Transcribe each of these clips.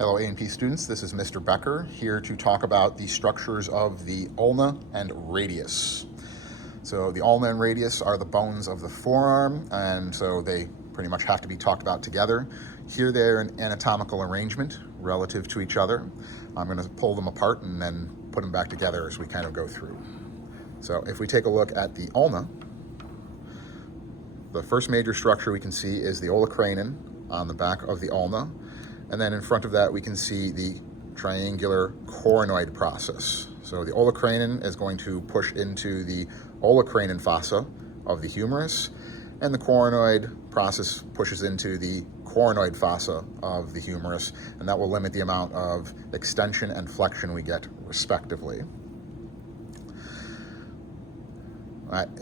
Hello A&P students, this is Mr. Becker here to talk about the structures of the ulna and radius. So the ulna and radius are the bones of the forearm, and so they pretty much have to be talked about together. Here they're in anatomical arrangement relative to each other. I'm going to pull them apart and then put them back together as we kind of go through. So if we take a look at the ulna, the first major structure we can see is the olecranon on the back of the ulna. And then in front of that, we can see the triangular coronoid process. So the olecranon is going to push into the olecranon fossa of the humerus, and the coronoid process pushes into the coronoid fossa of the humerus, and that will limit the amount of extension and flexion we get respectively.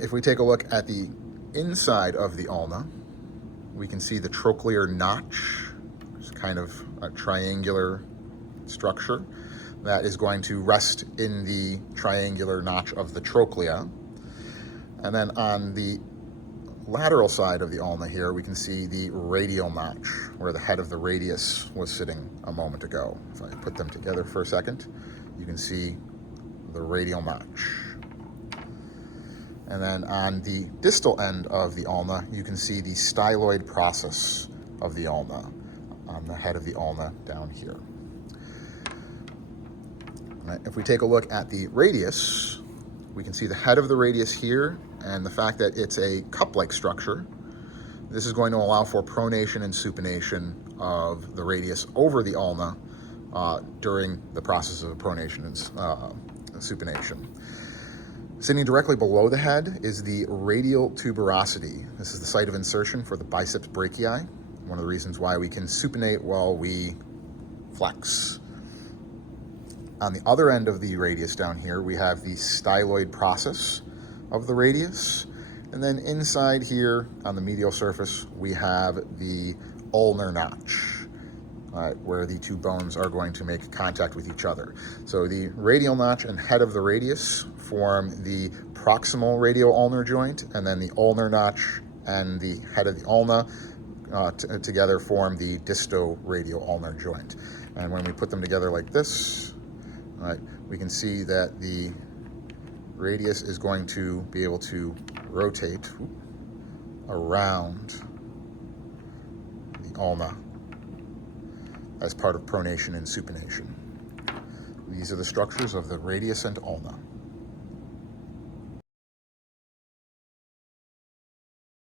If we take a look at the inside of the ulna, we can see the trochlear notch. It's kind of a triangular structure that is going to rest in the triangular notch of the trochlea. And then on the lateral side of the ulna here, we can see the radial notch, where the head of the radius was sitting a moment ago. If I put them together for a second, you can see the radial notch. And then on the distal end of the ulna, you can see the styloid process of the ulna on the head of the ulna down here. If we take a look at the radius, we can see the head of the radius here, and the fact that it's a cup-like structure. This is going to allow for pronation and supination of the radius over the ulna during the process of pronation and supination. Sitting directly below the head is the radial tuberosity. This is the site of insertion for the biceps brachii, one of the reasons why we can supinate while we flex. On the other end of the radius down here, we have the styloid process of the radius. And then inside here on the medial surface, we have the ulnar notch, where the two bones are going to make contact with each other. So the radial notch and head of the radius form the proximal radial ulnar joint, and then the ulnar notch and the head of the ulna together form the disto-radial ulnar joint. And when we put them together like this, we can see that the radius is going to be able to rotate around the ulna as part of pronation and supination. These are the structures of the radius and ulna.